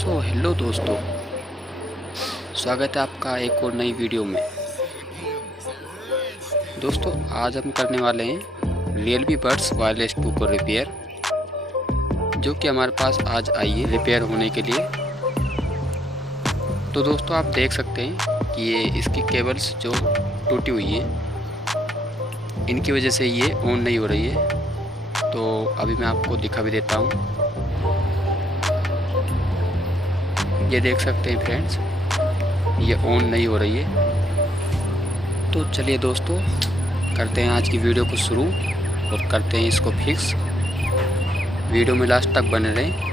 Hello दोस्तों, स्वागत है आपका एक और नई वीडियो में। दोस्तों आज हम करने वाले हैं Realme Buds Wireless 2 को रिपेयर, जो कि हमारे पास आज आई है रिपेयर होने के लिए। तो दोस्तों आप देख सकते हैं कि ये इसकी केबल्स जो टूटी हुई है, इनकी वजह से ये ऑन नहीं हो रही है। तो अभी मैं आपको दिखा भी देता हूँ। ये देख सकते हैं फ्रेंड्स, ये ऑन नहीं हो रही है। तो चलिए दोस्तों करते हैं आज की वीडियो को शुरू और करते हैं इसको फिक्स। वीडियो में लास्ट तक बने रहें।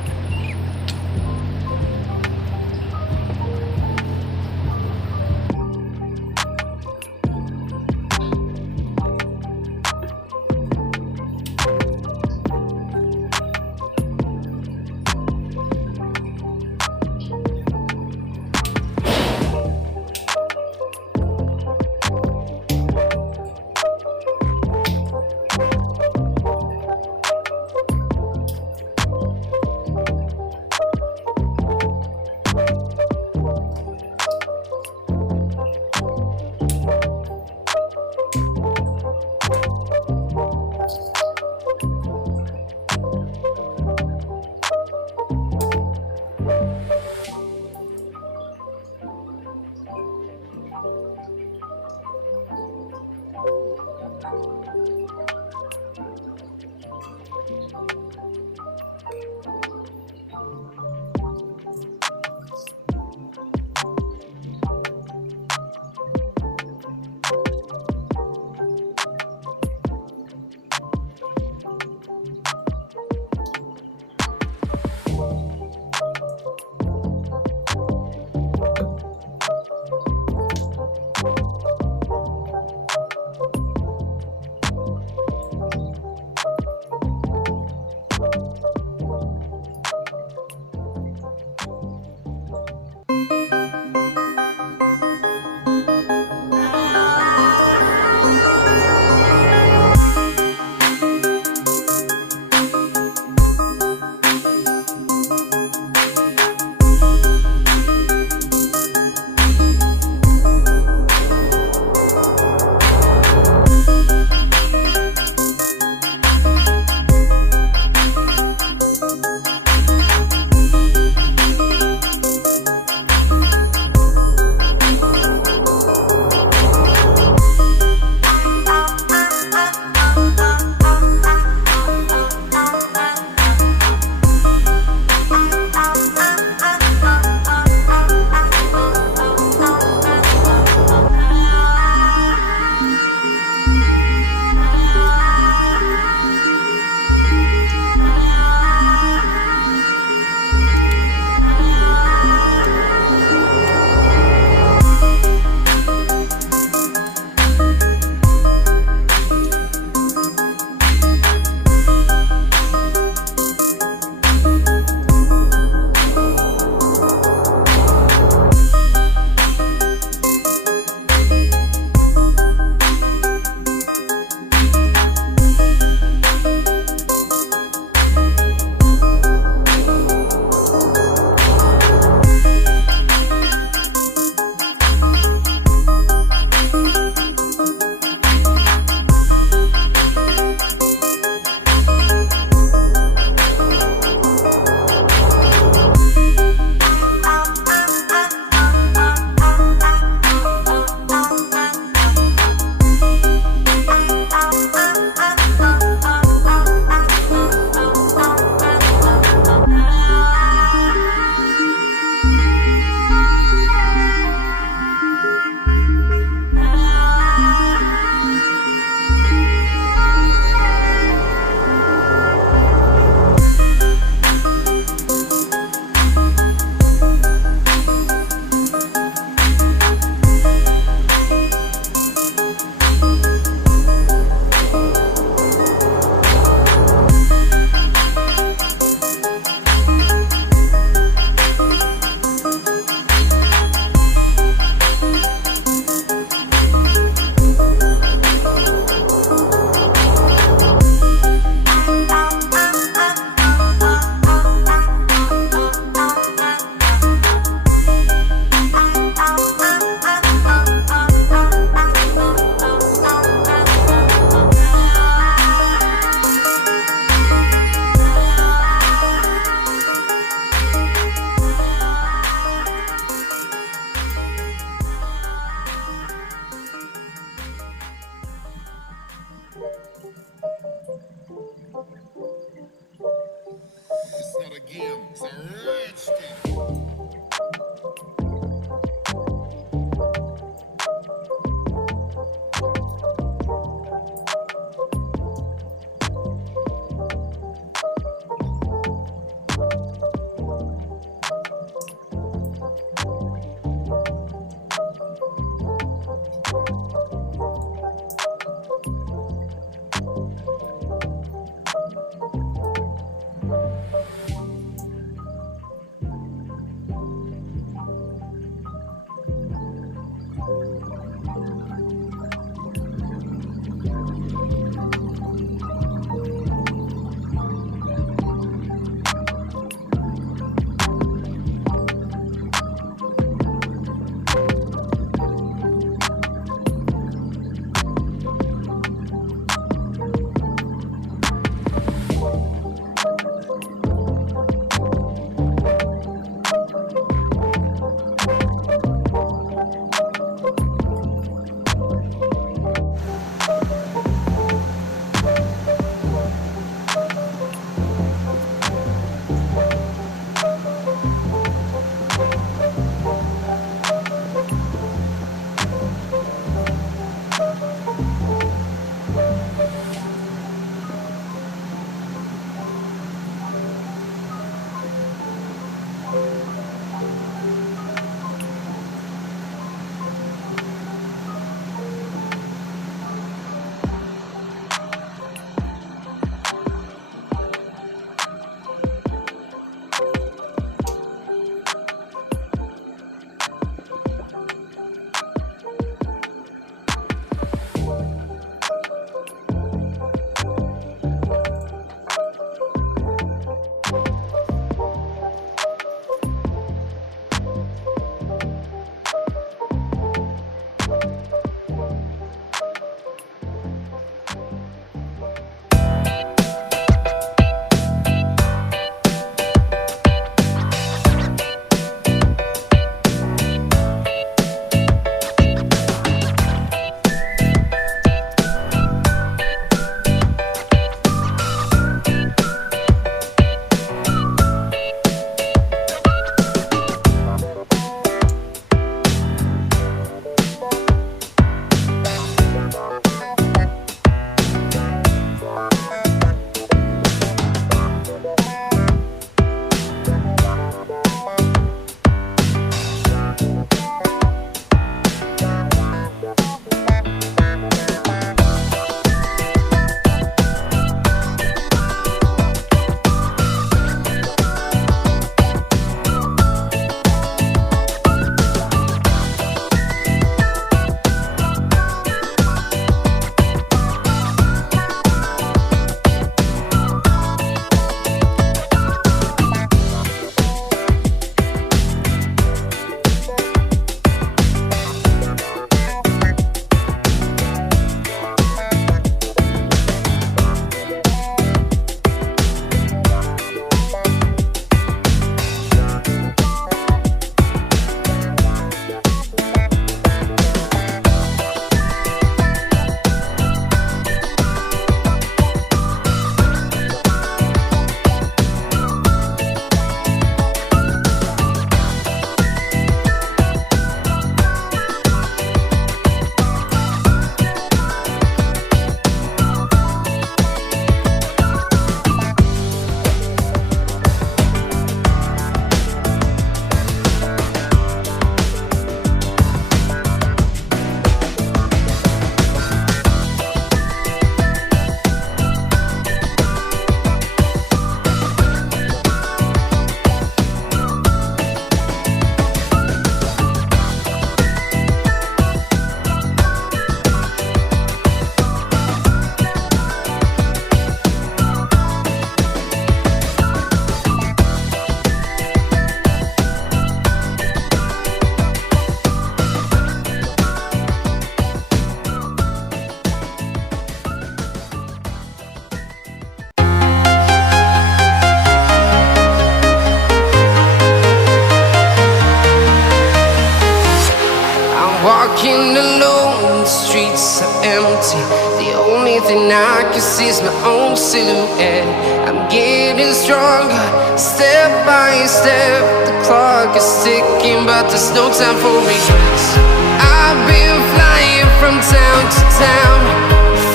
Walking alone, the streets are empty. The only thing I can see is my own silhouette. I'm getting stronger, step by step. The clock is ticking, but there's no time for regrets. I've been flying from town to town,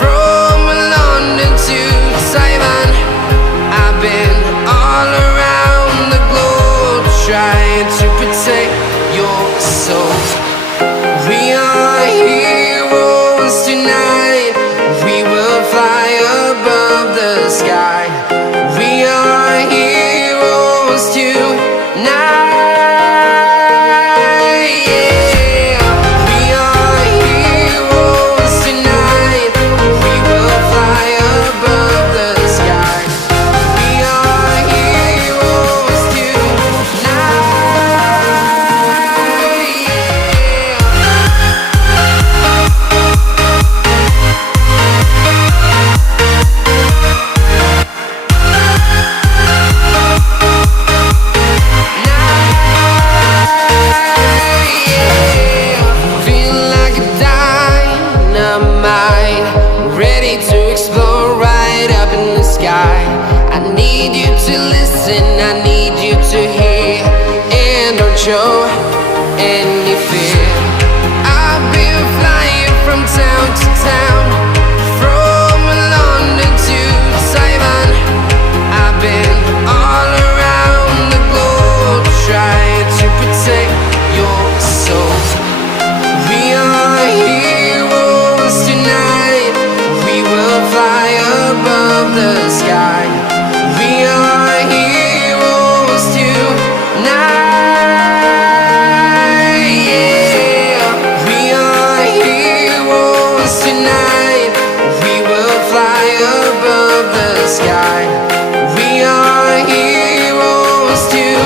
from London to Taiwan. I've been all around the globe, trying to protect your soul. We are heroes tonight. We will fly above the sky. We are heroes tonight. Yeah. We are heroes tonight. We will fly above the sky. We are heroes tonight. Feel like a dynamite, ready to explode right up in the sky. I need you to listen, I need you to hear, and don't show any fear. I've been flying from town to town, from London to Taiwan. I've been all around the globe, trying to protect your soul. We are heroes tonight. We will fly above the sky. We are heroes tonight. Yeah. We are heroes tonight. We will fly above the sky. We are heroes tonight.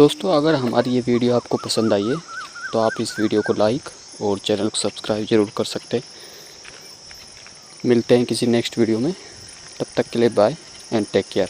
दोस्तों, अगर हमारी ये video आपको पसंद आई है तो आप इस वीडियो को लाइक और चैनल को सब्सक्राइब ज़रूर कर सकते हैं। मिलते हैं किसी नेक्स्ट वीडियो में, तब तक के लिए बाय एंड टेक केयर।